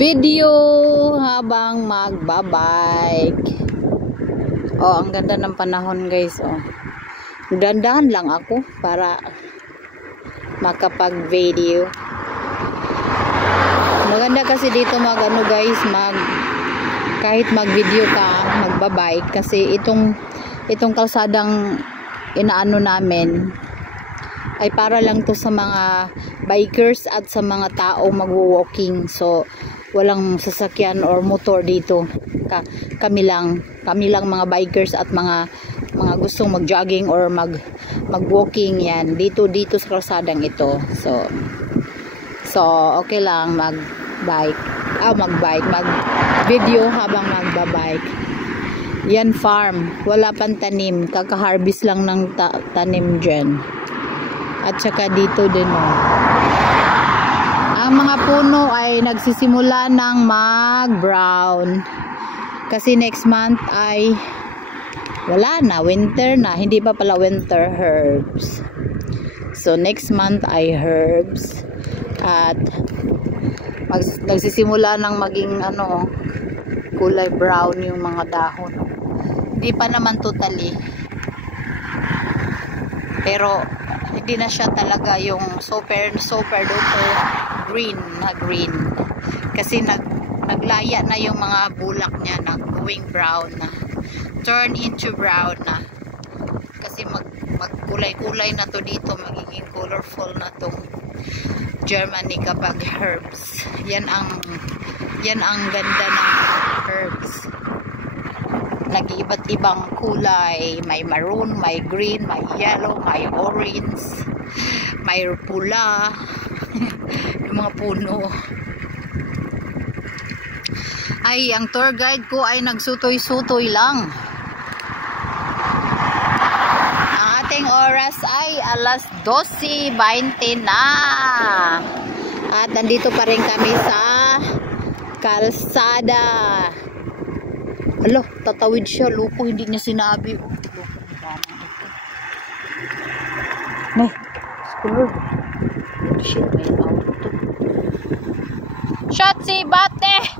video habang magbabike. Oh, ang ganda ng panahon guys. Oh, dandahan lang ako para makapag-video. Maganda kasi dito mag-ano guys, kahit mag-video ka, magbabike kasi itong kalsadang inaano namin ay para lang to sa mga bikers at sa mga tao magwo-walking. So walang sasakyan or motor dito. Kami lang mga bikers at mga gustong mag-jogging or mag-walking yan dito sa kalsadang ito. So okay lang mag-video habang magbabike. Yan farm, wala pang tanim, kaka-harvest lang ng tanim dyan. At saka dito din ang mga puno ay nagsisimula ng mag-brown kasi next month ay wala na, winter na, hindi pa pala winter herbs. So next month ay herbs at nagsisimula ng maging kulay brown yung mga dahon. Hindi pa naman totally, pero hindi na siya talaga yung super duper green kasi naglaya na yung mga bulak niya, going brown na, turn into brown na kasi magkulay-kulay na to dito, magiging colorful na tong Germany kapag herbs. Yan ang ganda ng herbs. Nag-iba't ibang kulay, may maroon, may green, may yellow, may orange, may pula. Yung mga puno. Ay, ang tour guide ko ay nagsutoy-sutoy lang. Ang ating oras ay alas 12:20 na. At nandito pa rin kami sa kalsada. Alo, tatawid siya. Loko, hindi niya sinabi. Oh, loko, may school. Shit, may auto. Shot si bate!